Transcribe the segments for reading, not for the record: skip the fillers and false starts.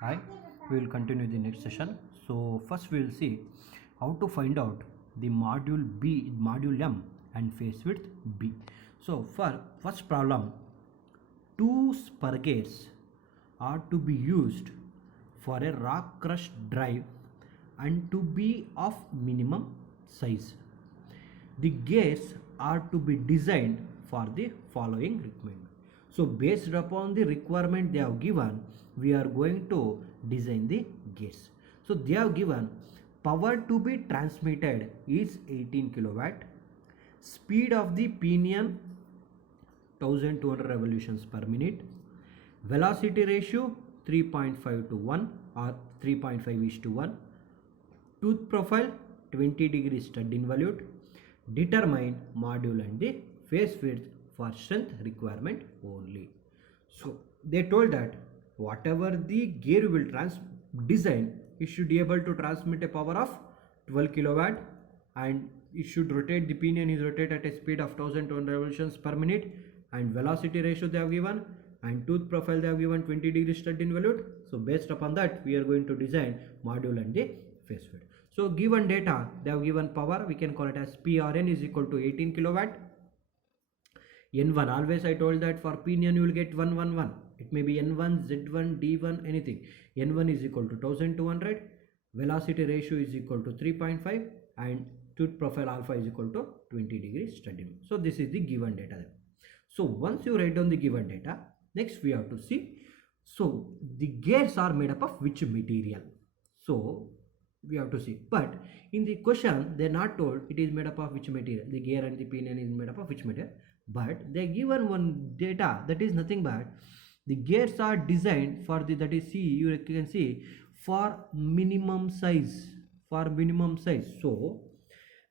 Hi, we will continue the next session. So first we will see how to find out the module B, module M and phase width B. So for first problem, two spurgates are to be used for a rock crush drive and to be of minimum size. The gears are to be designed for the following requirement. So based upon the requirement they have given, we are going to design the gears. So they have given power to be transmitted is 18 kilowatt, speed of the pinion 1200 revolutions per minute, velocity ratio 3.5 to 1 or 3.5 is to 1, tooth profile 20 degree stud involute, determine module and the phase width for strength requirement only. So they told that whatever the gear will design, it should be able to transmit a power of 12 kilowatt and it should rotate, the pinion is rotate at a speed of 1200 revolutions per minute, and velocity ratio they have given, and tooth profile they have given 20 degree stud involute. So based upon that we are going to design module and the phase width. So given data, they have given power, we can call it as P or N is equal to 18 kilowatt. N1, always I told that for pinion you will get 111. It may be N1, Z1, D1, anything. N1 is equal to 1200, velocity ratio is equal to 3.5 and tooth profile alpha is equal to 20 degrees stud. So this is the given data. So once you write down the given data, next we have to see, so the gears are made up of which material. So we have to see, but in the question they are not told it is made up of which material, the gear and the pinion is made up of which material, but they given one data that is nothing but the gears are designed for the, that is see, you can see, for minimum size, so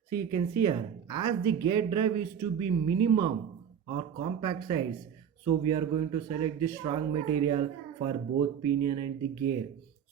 see, you can see here, as the gear drive is to be minimum or compact size, so we are going to select the strong material for both pinion and the gear.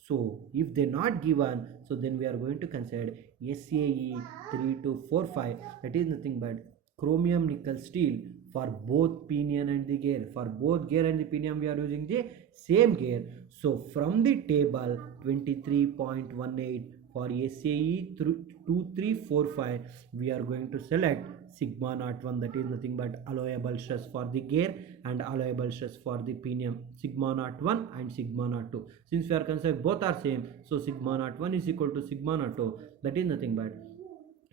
So if they not given, so then we are going to consider SAE 3245, that is nothing but chromium nickel steel for both pinion and the gear. For both gear and the pinion we are using the same gear. So from the table 23.18 for SAE 2345 we are going to select sigma naught 1, that is nothing but allowable stress for the gear and allowable stress for the pinion, sigma naught 1 and sigma naught 2. Since we are considering both are same, so sigma naught 1 is equal to sigma naught 2, that is nothing but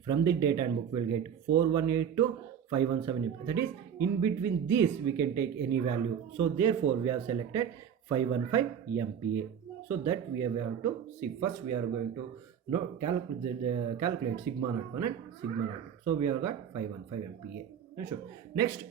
from the data and book we will get 418 to 517, that is in between this we can take any value. So therefore we have selected 515 MPa. So that we have to see, first we are going to calculate sigma naught 1 and sigma naught 2. So we have got 515 MPa. Sure. Next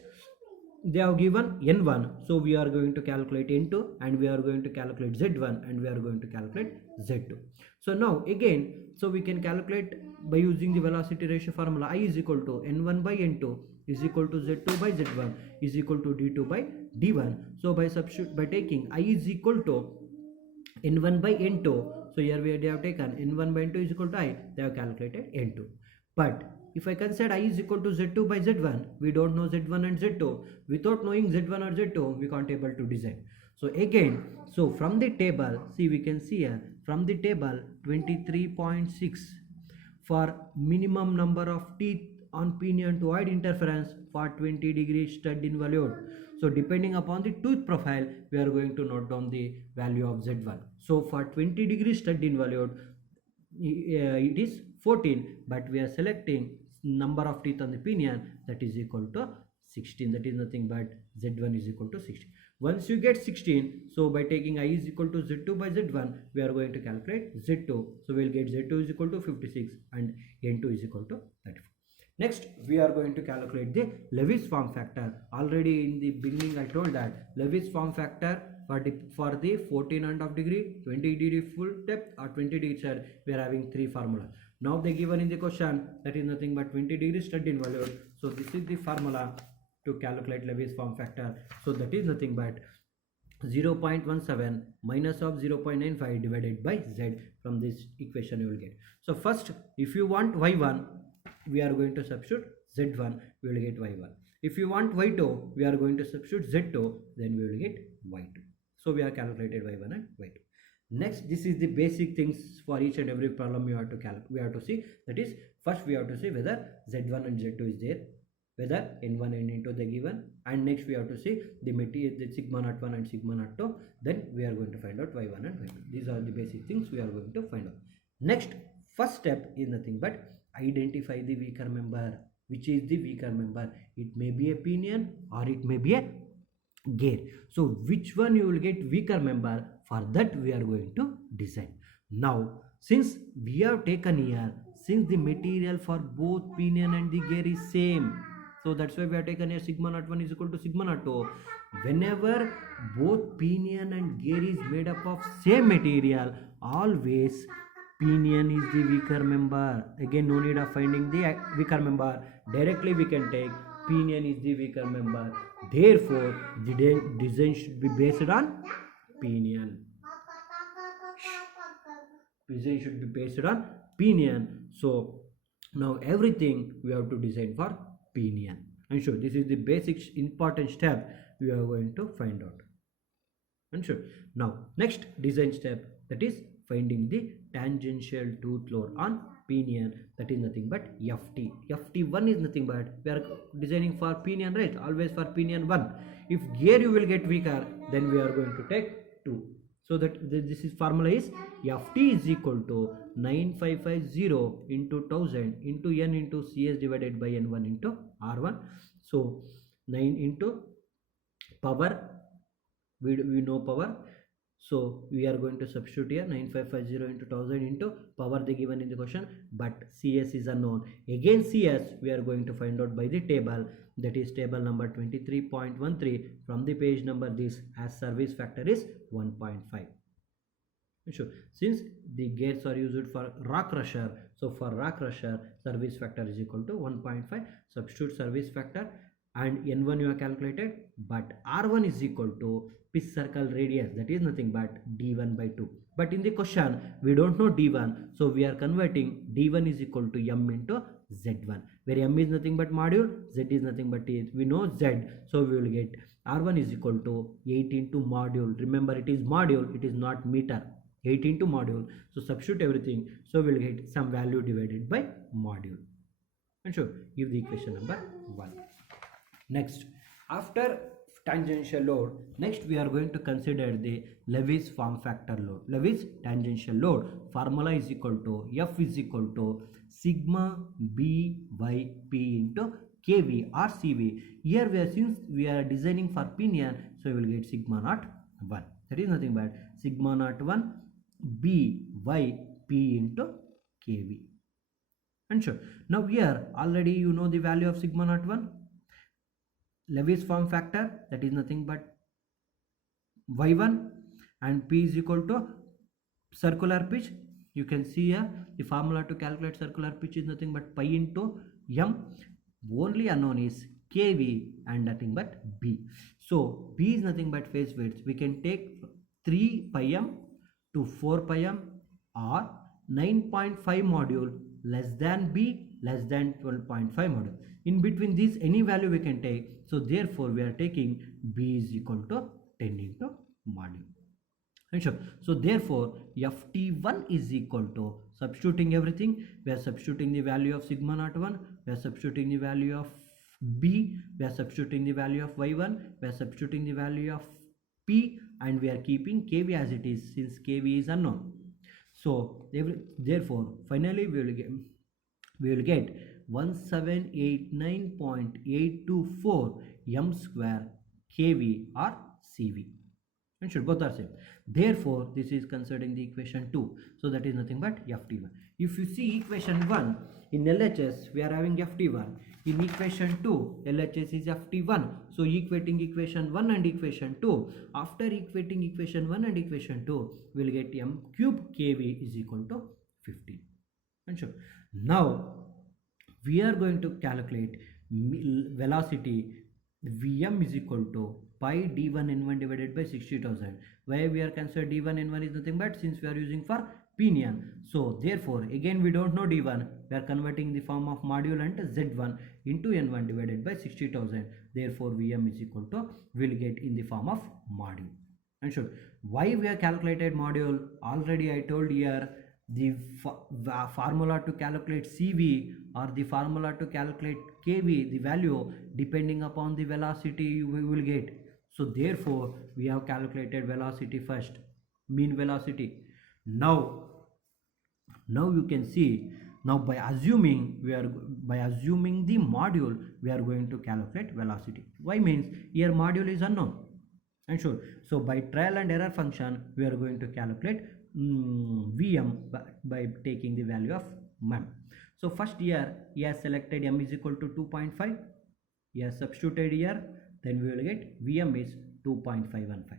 they have given N1, so we are going to calculate N2 and we are going to calculate Z1 and we are going to calculate Z2. So now again, so we can calculate by using the velocity ratio formula. I is equal to N1 by N2 is equal to Z2 by Z1 is equal to D2 by D1. So by substitute, by taking I is equal to N1 by N2, so here we have taken N1 by N2 is equal to I, they have calculated N2. But if I consider I is equal to Z2 by Z1, we don't know Z1 and Z2. Without knowing Z1 or Z2, we can't able to design. So again, so from the table, see, we can see here, from the table 23.6 for minimum number of teeth on pinion to avoid interference for 20 degree stud involute. So depending upon the tooth profile, we are going to note down the value of Z1. So for 20 degree stud involute, it is 14, but we are selecting number of teeth on the pinion, that is equal to 16, that is nothing but Z1 is equal to 16. Once you get 16, so by taking I is equal to Z2 by Z1, we are going to calculate Z2. So we will get Z2 is equal to 56 and N2 is equal to 34. Next, we are going to calculate the Lewis form factor. Already in the beginning I told that Lewis form factor for the 14.5 degree, 20 degree full depth or 20 degree stud, we are having three formula. Now they given in the question, that is nothing but 20 degree stud involute. So this is the formula to calculate Lewis form factor. So that is nothing but 0.17 minus of 0.95 divided by Z. From this equation you will get. So first, if you want Y1, we are going to substitute Z1, we will get Y1. If you want Y2, we are going to substitute Z2, then we will get Y2. So we are calculated Y1 and Y2. Next, this is the basic things for each and every problem you have to we have to see. That is, first we have to see whether z1 and z2 is there, whether n1 and n2 they given, and next we have to see the material, the sigma naught 1 and sigma naught 2. Then we are going to find out y1 and y2. These are the basic things we are going to find out. Next, first step is nothing but identify the weaker member. Which is the weaker member? It may be a pinion or it may be a gear. So which one you will get weaker member, for that we are going to design. Now since we have taken here, since the material for both pinion and the gear is same, so that's why we have taken here sigma naught 1 is equal to sigma naught 2. Whenever both pinion and gear is made up of same material, always pinion is the weaker member. Again, no need of finding the weaker member, directly we can take pinion is the weaker member. Therefore the design should be based on pinion. Design should be based on pinion. So now everything we have to design for pinion. And sure, this is the basic important step we are going to find out. And sure, now next design step, that is finding the tangential tooth load on pinion. That is nothing but ft. ft1 is nothing but, we are designing for pinion, right? Always for pinion 1. If gear you will get weaker, then we are going to take 2. So that this is formula is ft is equal to 9550 into 1000 into n into cs divided by n1 into r1. So 9 into power, we know power, so we are going to substitute here 9550 into 1000 into power they given in the question, but cs is unknown. Again cs we are going to find out by the table, that is table number 23.13 from the page number this, as service factor is 1.5. Sure, since the gears are used for rock crusher, so for rock crusher service factor is equal to 1.5. Substitute service factor and n1 you have calculated, but r1 is equal to pitch circle radius, that is nothing but d1 by 2. But in the question we don't know d1, so we are converting d1 is equal to m into z1, where m is nothing but module, z is nothing but t. We know z, so we will get r1 is equal to 8 into module. Remember, it is module, it is not meter. 8 into module, so substitute everything, so we will get some value divided by module. And sure, give the equation number 1. Next, after tangential load, next we are going to consider the Lewis form factor load. Lewis tangential load formula is equal to F is equal to sigma b by p into kv or cv. Here we are, since we are designing for pinion, so we will get sigma naught 1. That is nothing but sigma naught 1 b by p into kv. And sure, now here already you know the value of sigma naught 1. Lewis form factor, that is nothing but y1, and p is equal to circular pitch. You can see here the formula to calculate circular pitch is nothing but pi into m. Only unknown is kv and nothing but b. So b is nothing but phase width. We can take 3 pi m to 4 pi m or 9.5 module less than b less than 12.5 module. In between these any value we can take. So therefore we are taking b is equal to 10 into module. And sure, so therefore ft1 is equal to, substituting everything, we are substituting the value of sigma naught 1, we are substituting the value of b, we are substituting the value of y1, we are substituting the value of p, and we are keeping kv as it is, since kv is unknown. So therefore finally we will get 1789.824 m square kv or cv. And sure, both are same. Therefore this is considering the equation 2, so that is nothing but ft1. If you see equation 1 in LHS, we are having ft1. In equation 2, LHS is ft1. So equating equation 1 and equation 2, after equating equation 1 and equation 2, we will get m cube kv is equal to 15. And sure, now we are going to calculate velocity. Vm is equal to pi d1 n1 divided by 60,000. Why we are considered d1 n1 is nothing but, since we are using for pinion, so therefore again we don't know d1, we are converting the form of module and z1 into n1 divided by 60,000. Therefore Vm is equal to, we will get in the form of module. And sure, why we have calculated module? Already I told here the formula to calculate CV or the formula to calculate KV, the value depending upon the velocity we will get. So therefore we have calculated velocity first, mean velocity. Now you can see, now by assuming the module we are going to calculate velocity. Why means here module is unknown. And sure, so by trial and error function we are going to calculate Vm by taking the value of m. So first here he has selected m is equal to 2.5, he has substituted here, then we will get Vm is 2.515.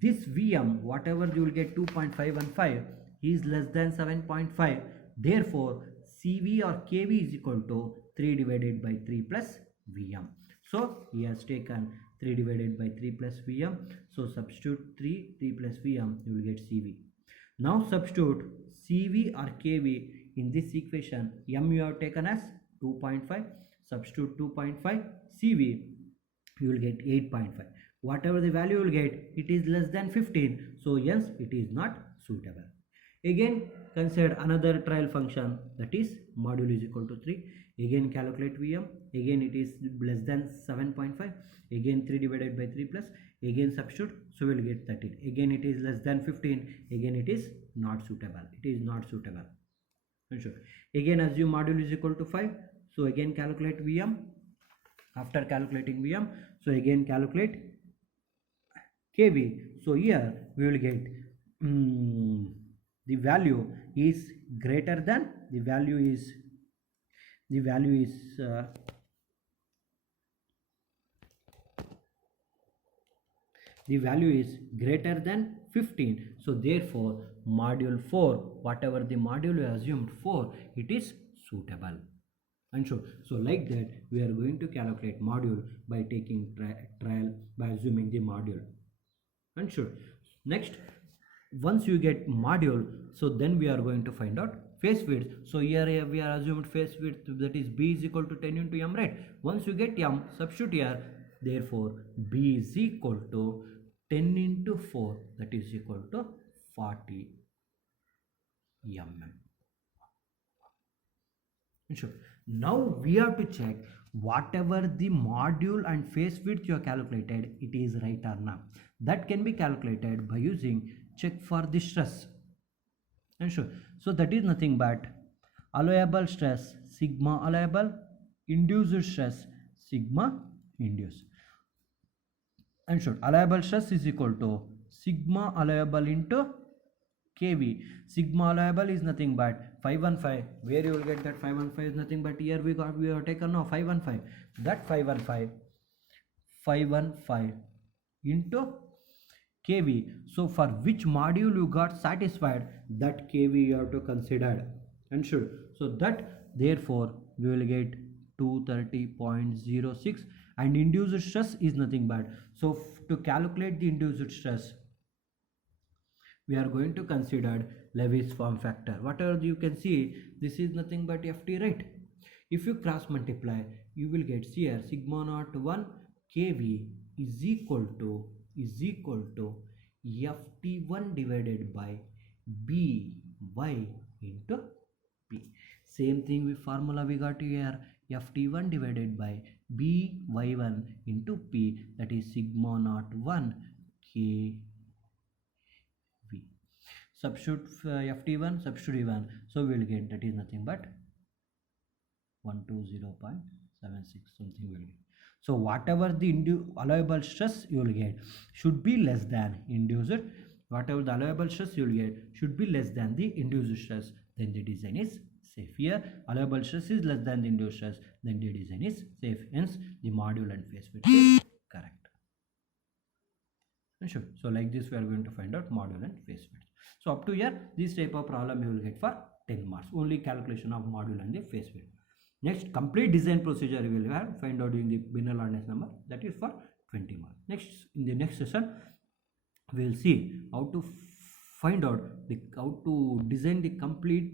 This Vm, whatever you will get 2.515, is less than 7.5. Therefore CV or KV is equal to 3 divided by 3 plus Vm. So he has taken 3 divided by 3 plus Vm. So substitute 3 plus Vm, you will get CV. Now substitute CV or KV in this equation. M you have taken as 2.5. Substitute 2.5 CV, you will get 8.5. Whatever the value you will get, it is less than 15. So yes, it is not suitable. Again consider another trial function, that is module is equal to 3. Again calculate Vm, again it is less than 7.5, again 3 divided by 3 plus, again substitute, so we will get 13. Again it is less than 15, again it is not suitable, it is not suitable. Sure. Again assume module is equal to 5, so again calculate Vm. After calculating Vm, so again calculate KV. So here we will get the value is greater than the value is greater than 15. So therefore module 4, whatever the module we assumed 4, it is suitable. And so like that we are going to calculate module by taking trial by assuming the module. And sure, next, once you get module, so then we are going to find out phase width. So here we are assumed phase width, that is B is equal to 10 into m, right? Once you get m, substitute here, therefore B is equal to 10 into 4, that is equal to 40 mm. Sure. Now we have to check whatever the module and phase width you have calculated, it is right or not. That can be calculated by using check for the stress. And sure, so that is nothing but allowable stress sigma allowable, induced stress sigma induced. And sure, allowable stress is equal to sigma allowable into KV. Sigma allowable is nothing but 515. Where you will get that 515 is nothing but here we have taken now 515. That 515 into KV. So for which module you got satisfied, that KV you have to consider. And sure, so that therefore we will get 230.06, and induced stress is nothing but, so to calculate the induced stress we are going to consider Lewis form factor. Whatever you can see, this is nothing but Ft, right? If you cross multiply, you will get here sigma naught 1 KV is equal to Ft1 divided by By into P. Same thing with formula we got here, Ft1 divided by By1 into P, that is sigma naught 1 KV. Substitute Ft1, substitute E1, so we will get, that is nothing but 120.76 something will get. So whatever the allowable stress you will get should be less than induced, whatever the allowable stress you will get should be less than the induced stress, then the design is safe. Here allowable stress is less than the induced stress, then the design is safe, hence the module and phase width is correct. Sure. So like this we are going to find out module and phase width. So up to here this type of problem you will get for 10 marks, only calculation of module and the phase width. Next, complete design procedure we will have, find out using the Brinell hardness number, that is for 20 marks. Next, in the next session we will see how to find out how to design the complete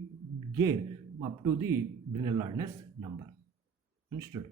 gear up to the Brinell hardness number. Understood?